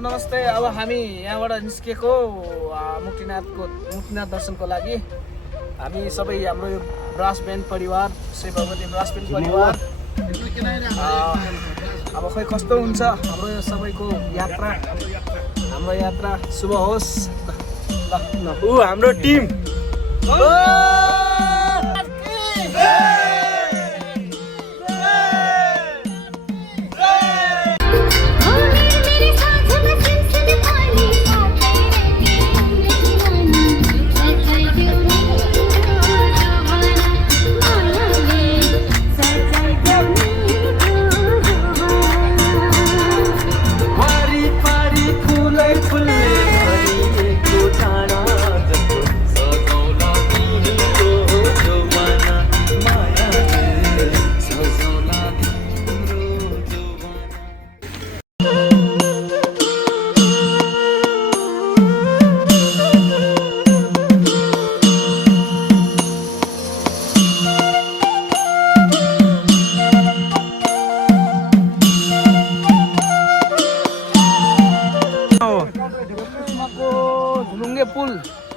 नमस्ते। अब हामी यहाँबाट निस्केको मुक्तिनाथ दर्शनको लागि। हामी सबै हाम्रो यो ब्रास ब्यान्ड परिवार, श्री भगवती ब्रास ब्यान्ड परिवार। अब खै कस्तो हुन्छ हाम्रो यो सबैको यात्रा। हाम्रो यात्रा शुभ होस्। ल हाम्रो टिम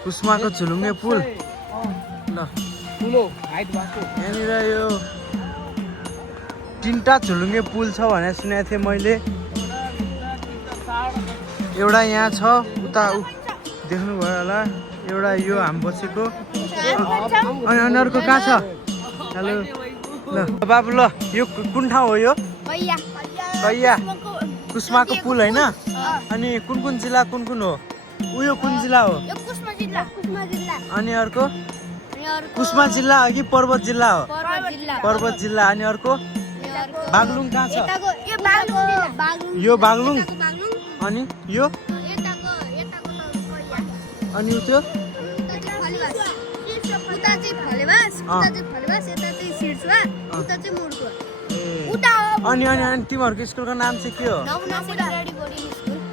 कुस्माको झुलुङ्गे पुल ल ठुलो हाइट भएको। यहाँनिर यो 3टा झुलुङ्गे पुल छ भनेर सुनेको थिएँ मैले। एउटा यहाँ छ, उता देख्नुभयो होला, एउटा यो हामी बसेको, अनि अर्को कहाँ छ? हेलो ल बाबु, ल यो कुन ठाउँ हो? यो कैया कुस्माको पुल होइन? अनि कुन जिल्ला कुन हो? उयो कुन जिल्ला हो? अनि अर्को कुस्मा जिल्ला हो कि पर्वत जिल्ला हो? पर्वत जिल्ला। अनि अर्को बागलुङ कहाँ छ? यो बागलुङ। अनि यो अनि त्यो अनि तिमीहरूको स्कुलको नाम चाहिँ के हो?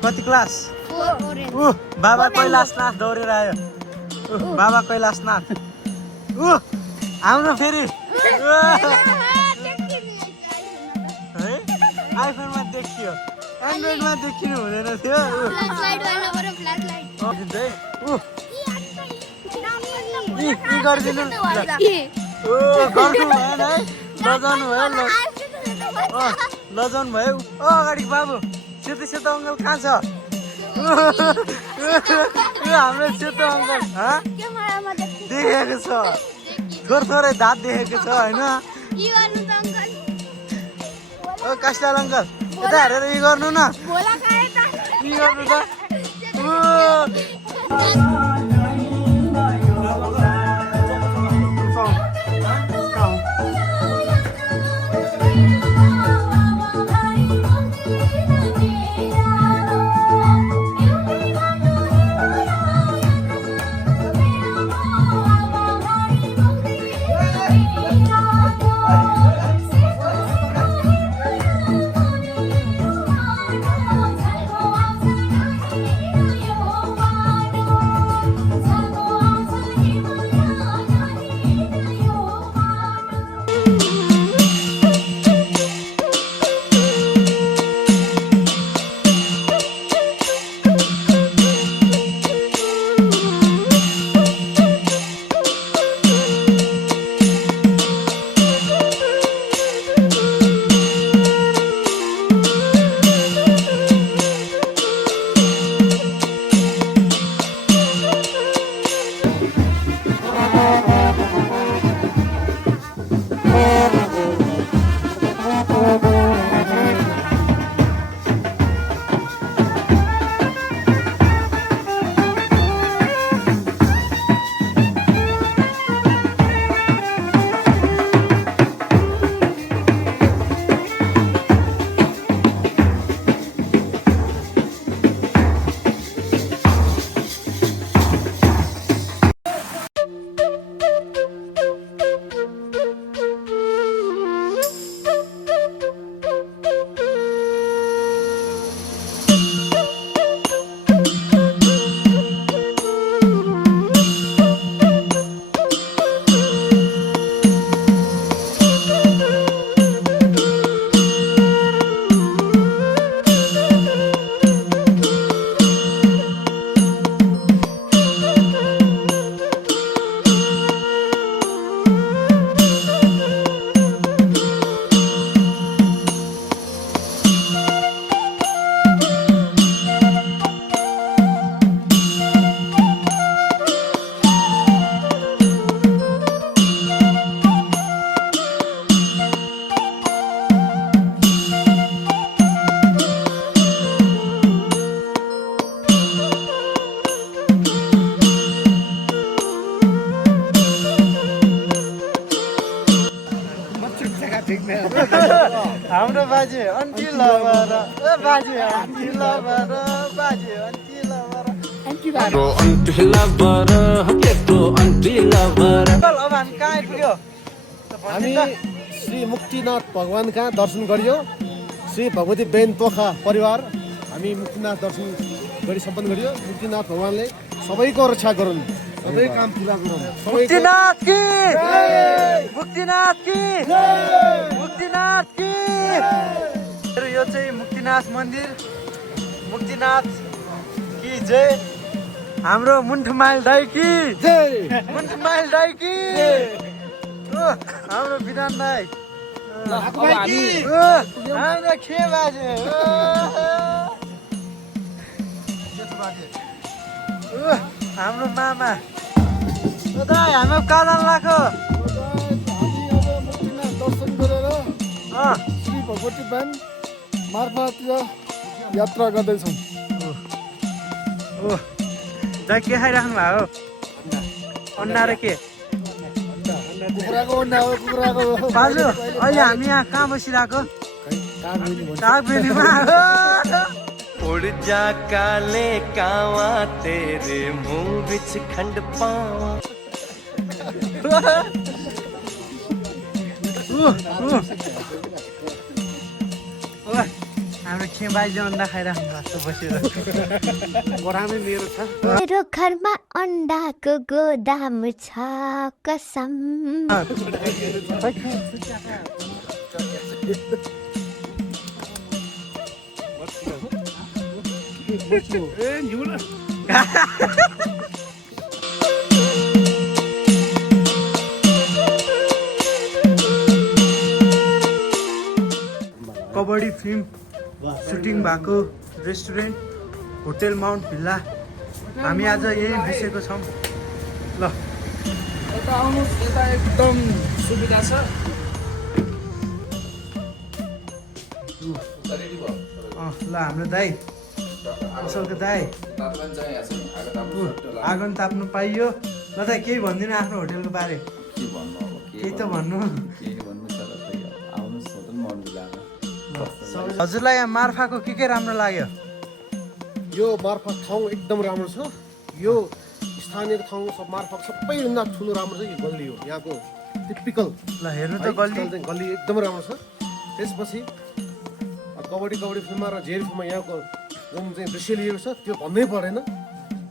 कति क्लास? बाबा कैलाशनाथ दौडेर आयो। बाबा कैलाशनाथ हाम्रो फेरि आइफोनमा देखियो, एन्ड्रोइडमा देखिनु हुँदैन थियो। गरिदिनु गर्नु भएन है, लजाउनु भयो। लजाउनु भयो। अगाडि बाबु सेतो सेतो अङ्कल कहाँ छ? हाम्रो सेतो अङ्कल देखेको छ, थोरै दाँत देखेको छ होइन? ओ कास्टाल अङ्कल यता हेरेर यी गर्नु न, यी गर्नु त। बाजे आन्टी लभर बाजे आन्टी लभर बाजे आन्टी लभर अब हामी कहाँ आइपुग्यो हामी श्री मुक्तिनाथ भगवानका दर्शन गरियो श्री भगवती बेन तोखा परिवार हामी मुक्तिनाथ दर्शन गरी सम्पन्न गरियो मुक्तिनाथ भगवानले सबैको रक्षा गरून् सबै काम पुरा गरून् मुक्तिनाथ की मुक्तिनाथ की मुक्तिनाथ की यो चाहिँ मुक्तिनाथ मन्दिर मुक्तिनाथ की जय हाम्रो मुन्ठमाइल दाइ की जय मुन्ठमाइल दाइ की हाम्रो विधान दाइ हाम्रो खे बाजे हाम्रो मामा दाइ हाम्रो कादान लाखो मुक्तिनाथ दर्शन गरेर श्री भगवती बेन मार्फत यात्रा गर्दैछौँ दाइ के खाइराख्नु भएको अन्डा र के कुखुराको अन्डा हो कुखुराको बाजु अहिले हामी यहाँ कहाँ बसिरहेको कागबेलीमा उड़ जा काले कावा तेरे मुंह बिच खंड पावा हाम्रो खेबाइले अन्डा खाइराख्नु भएको बसेर गरामै मेरो छ मेरो घरमा अन्डाको गोदाम छ कसम कबड्डी फिल्म सुटिङ भएको रेस्टुरेन्ट होटेल माउन्ट भिल्ला हामी आज यही बसेको छौँ ल यता आउनुहोस् यता एकदम सुविधा छ ल हाम्रो दाइ असलको दाइ आगन ताप्नु पाइयो ल दाइ केही भनिदिनु आफ्नो होटेलको बारे केही त भन्नु हजुरलाई यहाँ मार्फाको के राम्रो लाग्यो यो मार्फा ठाउँ एकदम राम्रो छ यो स्थानीय ठाउँ मार्फा सबैभन्दा ठुलो राम्रो चाहिँ यो गल्ली हो यहाँको टिपिकल ल हेर्नु त गल्ली गल्ली एकदम राम्रो छ त्यसपछि कबड्डी फिल्ममा र झेरी फिल्ममा यहाँको जुन चाहिँ दृश्य लिएको छ त्यो भन्नै परेन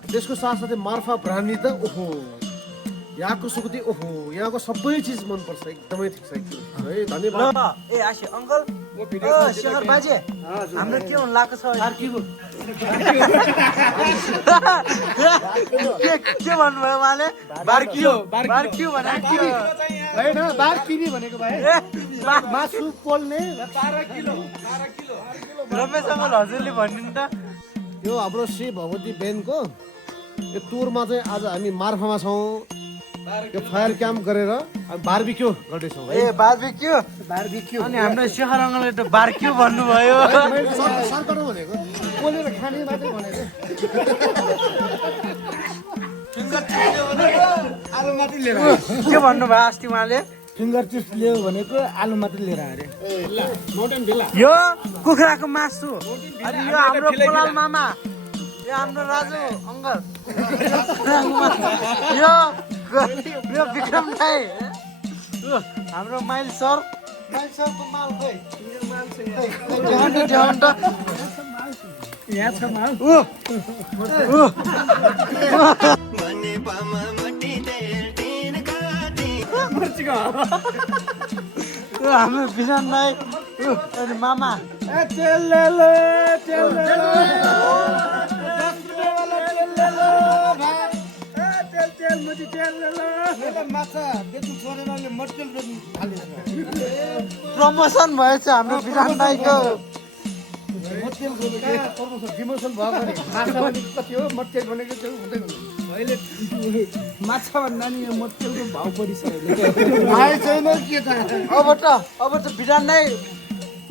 त्यसको साथसाथै मार्फा ब्रान्डी त ओहो यहाँको सुकुती ओहो यहाँको सबै चिज मनपर्छ एकदमै ठिक छ एकदम है धन्यवाद ए आशी अङ्कल शेखर बाजे हाम्रो के हुन लाग्छ छ के भन्नुभयो उहाँले बार्कियो बार्कियो भनेको होइन बार किनी भनेको भाइ मासु पोल्ने 12 किलो रमेश अङ्कल हजुरले भनिदिनु त यो हाम्रो श्री भगवती बेनको यो टुरमा चाहिँ आज हामी मार्फामा छौँ यो फायर क्याम्प गरेर बार्बिक्यू गर्दैछौँ ए बार्बिक्यू अनि हाम्रो शेखर अङ्कलले त बार्कियो भन्नुभयो सरकार भनेको पोलेर खाने मात्रै भनेको आलु मात्रै लिएर के भन्नुभयो अस्ति उहाँले फिङ्गर चिप्स ल्यायो भनेको आलु मात्रै लिएर अरे यो कुखुराको मासु अनि यो हाम्रो कोलाल मामा यो हाम्रो राजु अङ्कल यो विक्रम दाइ हाम्रो माइल सरको माल खोइ यहाँ छ माल हाम्रो विजन दाइ अनि मामा प्रमोसन भएछ हाम्रो विजन दाइको डिमोसन भयो भने माछा भनेको कति हो मटेल भनेको चाहिँ हुँदैन अहिले माछा भन्दा नि यो मटेलको भाउ बढिसक्यो भाइ छैन के थाहा अब त विजन दाइ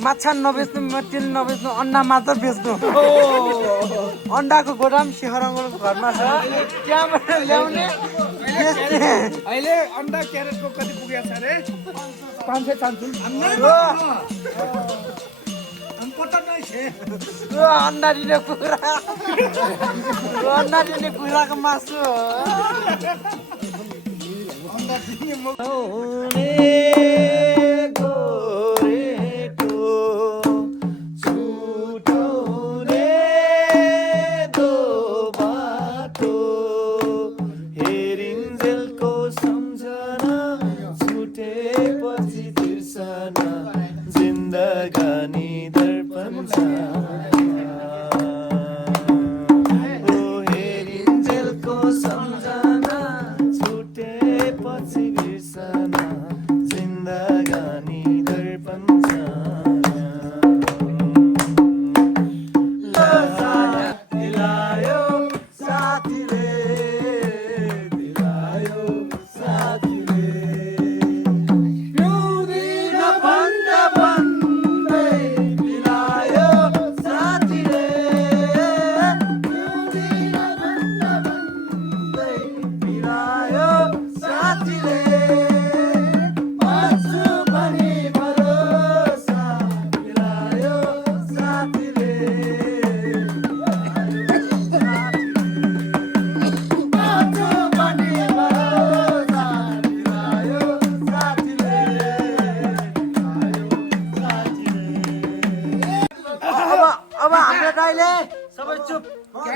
माछा नबेच्नु मटेल नबेच्नु अन्डा मात्र बेच्नु अन्डाको गोदाम शेखर अङ्कलको घरमा छ त्यहाँबाट ल्याउने बेच्ने अहिले अन्डा क्यारेटको कति पुगेको छ अरे 500 चान्छु अन्डा दिने कुखुरा अन्डा दिने कुखुराको मासु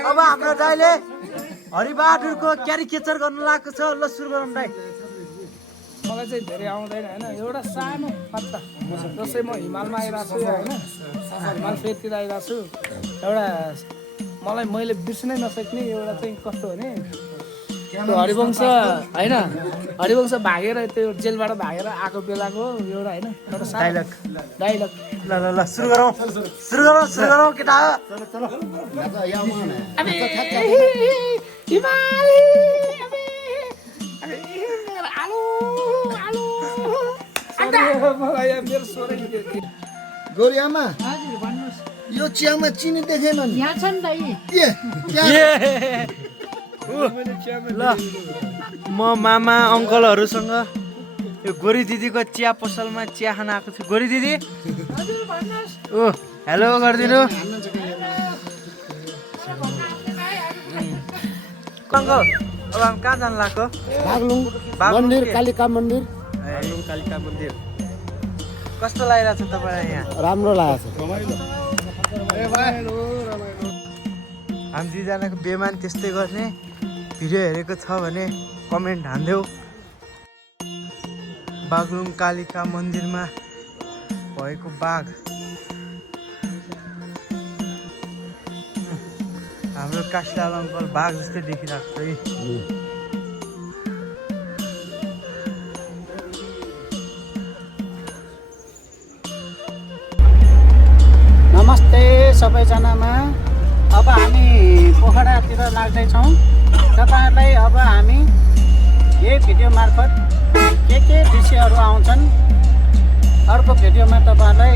अब हाम्रो दाइले हरिबहादुरको क्यारिकेचर गर्न लागेको छ। ल सुरु गरौँ दाइ। मलाई चाहिँ धेरै आउँदैन होइन, एउटा सानो पत्ता जस्तै म हिमालमा आइरहेको छु होइन, हिमाल फेदतिर आइरहेको छु। एउटा मैले बिर्सिनै नसक्ने एउटा चाहिँ कस्तो भने त्यो हरिवंश होइन, हरिवंश भागेर त्यो जेलबाट भागेर आएको बेलाको एउटा होइन एउटा डाइलग डाइलग। ल ल ल सुरु गरौँ केटा। गौरी आमा यो चियामा चिनी देखेन नि? यहाँ छ नि दाइ। ल म मामा अङ्कलहरूसँग यो गोरी दिदीको चिया पसलमा चिया खान आएको छु। गोरी दिदी ओ हेलो गरिदिनु अङ्कल। अब हामी कहाँ जानु लाग्यो? बागलुङ मन्दिर, कालिका मन्दिर। कालिका मन्दिर कस्तो लागिरहेको छ तपाईँलाई यहाँ? राम्रो लागेको छ। हामी दुईजनाको बेमान त्यस्तै गर्ने। भिडियो हेरेको छ भने कमेन्ट हान्देऊ। बागलुङ कालिका मन्दिरमा भएको बाघ हाम्रो काशीलाल अङ्कल बाघ जस्तै देखिरहेको छ है। नमस्ते सबैजनामा। अब हामी पोखरातिर लाग्दैछौँ। तपाईँहरूलाई अब हामी यही भिडियो मार्फत के दृश्यहरू आउँछन् अर्को भिडियोमा तपाईँहरूलाई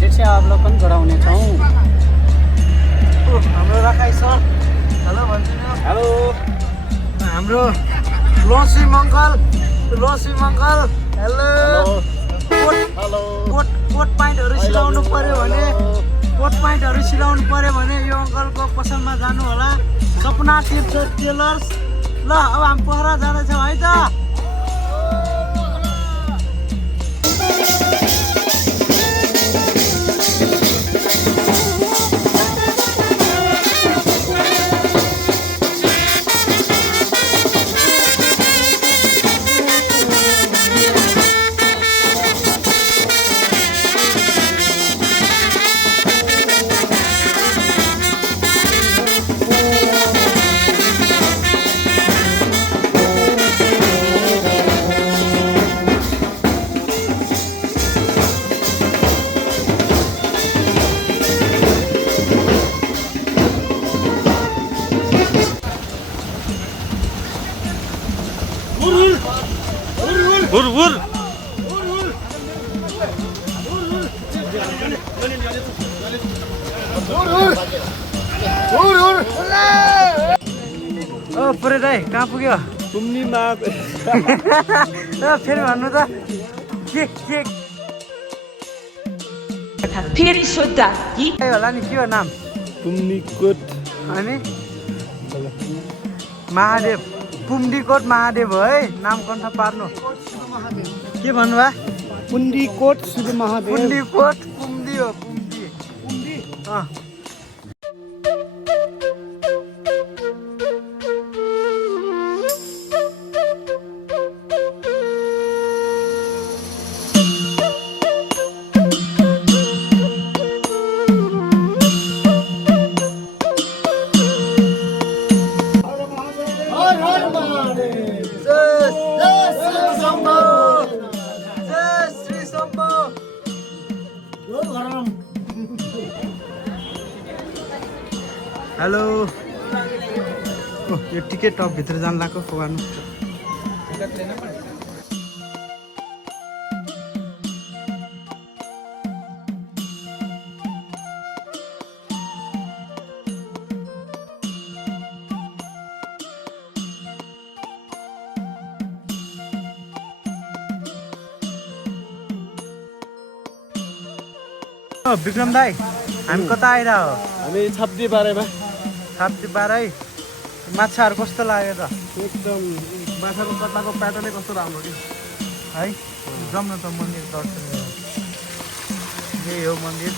दृश्य अवलोकन गराउनेछौँ। हाम्रो राखाइ सर हेलो भनिदिनु। हेलो हाम्रो लसी मङ्गल हेलो। कोट प्यान्टहरू सिलाउनु पर्यो भने यो अङ्कलको पसलमा जानु होला। सपना टेलर्स। ल अब हामी पोखरा जाँदैछौँ है त। पुरै दाइ कहाँ पुग्यो? फेरि भन्नु त के फेरि सोद्धा कि के होला नि के हो नाम अनि महादेव पुम्डीकोट महादेव हो है नाम कन्ठ पार्नु के भन्नुभयो पुण्डीकोट शिव महादेव पुम्डीकोट पुम्डी हो पुम्डी अँ हर हर महादेव जय श्री शम्भो जय श्री शम्भो यो गरम हेलो यो टिकट टपभित्र जानु लाग्यो फोगार्नु विक्रम दाई हामी कता आइरह हो हामी छाप्दी बारेमा छाप्ती बारै माछाहरू कस्तो लाग्यो त एकदम माछाको कत्लाको प्याटर्नै कस्तो राम्रो कि है जाउँ न त मन्दिर दर्शन गर्न। यही हो मन्दिर